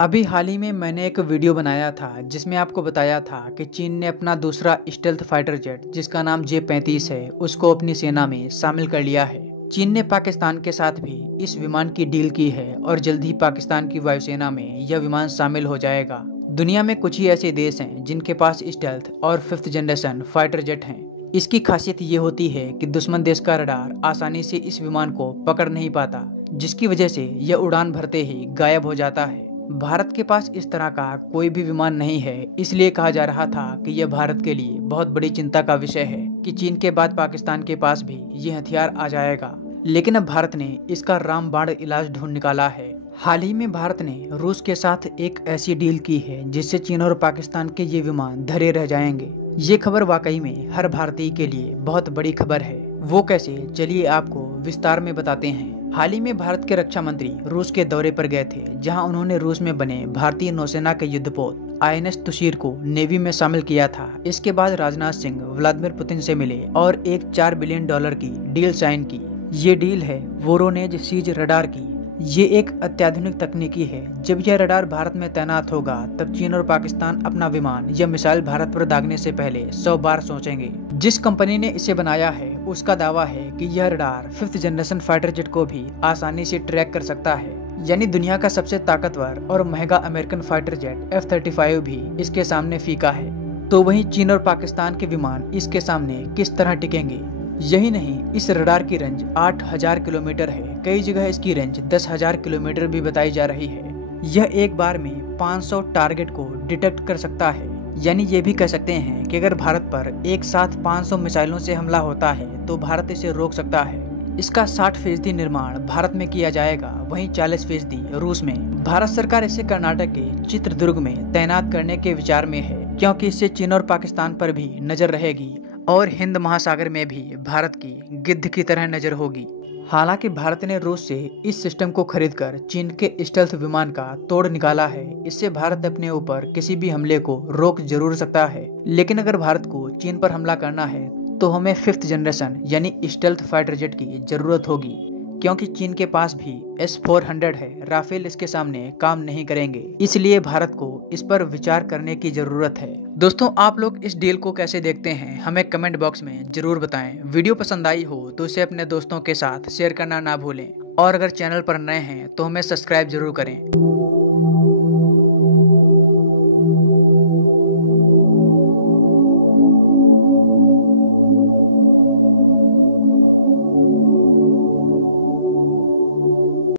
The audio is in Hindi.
अभी हाल ही में मैंने एक वीडियो बनाया था जिसमें आपको बताया था कि चीन ने अपना दूसरा स्टेल्थ फाइटर जेट जिसका नाम J-35 है उसको अपनी सेना में शामिल कर लिया है। चीन ने पाकिस्तान के साथ भी इस विमान की डील की है और जल्द ही पाकिस्तान की वायुसेना में यह विमान शामिल हो जाएगा। दुनिया में कुछ ही ऐसे देश हैं जिनके पास स्टेल्थ और 5th जनरेशन फाइटर जेट हैं। इसकी खासियत ये होती है कि दुश्मन देश का रडार आसानी से इस विमान को पकड़ नहीं पाता, जिसकी वजह से यह उड़ान भरते ही गायब हो जाता है। भारत के पास इस तरह का कोई भी विमान नहीं है, इसलिए कहा जा रहा था कि यह भारत के लिए बहुत बड़ी चिंता का विषय है कि चीन के बाद पाकिस्तान के पास भी ये हथियार आ जाएगा। लेकिन अब भारत ने इसका रामबाण इलाज ढूंढ निकाला है। हाल ही में भारत ने रूस के साथ एक ऐसी डील की है जिससे चीन और पाकिस्तान के ये विमान धरे रह जाएंगे। ये खबर वाकई में हर भारतीय के लिए बहुत बड़ी खबर है। वो कैसे, चलिए आपको विस्तार में बताते हैं। हाल ही में भारत के रक्षा मंत्री रूस के दौरे पर गए थे, जहां उन्होंने रूस में बने भारतीय नौसेना के युद्धपोत INS तुशीर को नेवी में शामिल किया था। इसके बाद राजनाथ सिंह व्लादिमीर पुतिन से मिले और एक $4 बिलियन की डील साइन की। ये डील है वोरोनेज सीज रडार की। ये एक अत्याधुनिक तकनीकी है। जब यह रडार भारत में तैनात होगा तब चीन और पाकिस्तान अपना विमान या मिसाइल भारत पर दागने से पहले 100 बार सोचेंगे। जिस कंपनी ने इसे बनाया है उसका दावा है कि यह radar 5th generation fighter jet को भी आसानी से ट्रैक कर सकता है, यानी दुनिया का सबसे ताकतवर और महंगा अमेरिकन फाइटर जेट F-35 भी इसके सामने फीका है। तो वहीं चीन और पाकिस्तान के विमान इसके सामने किस तरह टिकेंगे? यही नहीं, इस रडार की रेंज 8000 किलोमीटर है। कई जगह इसकी रेंज 10,000 किलोमीटर भी बताई जा रही है। यह एक बार में 500 टारगेट को डिटेक्ट कर सकता है, यानी ये भी कह सकते हैं कि अगर भारत पर एक साथ 500 मिसाइलों से हमला होता है तो भारत इसे रोक सकता है। इसका 60% निर्माण भारत में किया जाएगा, वहीं 40% रूस में। भारत सरकार इसे कर्नाटक के चित्रदुर्ग में तैनात करने के विचार में है, क्योंकि इससे चीन और पाकिस्तान पर भी नजर रहेगी और हिंद महासागर में भी भारत की गिद्ध की तरह नजर होगी। हालांकि भारत ने रूस से इस सिस्टम को खरीदकर चीन के स्टेल्थ विमान का तोड़ निकाला है। इससे भारत अपने ऊपर किसी भी हमले को रोक जरूर सकता है, लेकिन अगर भारत को चीन पर हमला करना है तो हमें 5th जनरेशन यानी स्टेल्थ फाइटर जेट की जरूरत होगी, क्योंकि चीन के पास भी S-400 है। राफेल इसके सामने काम नहीं करेंगे, इसलिए भारत को इस पर विचार करने की जरूरत है। दोस्तों, आप लोग इस डील को कैसे देखते हैं हमें कमेंट बॉक्स में जरूर बताएं। वीडियो पसंद आई हो तो इसे अपने दोस्तों के साथ शेयर करना ना भूलें और अगर चैनल पर नए हैं तो हमें सब्सक्राइब जरूर करें।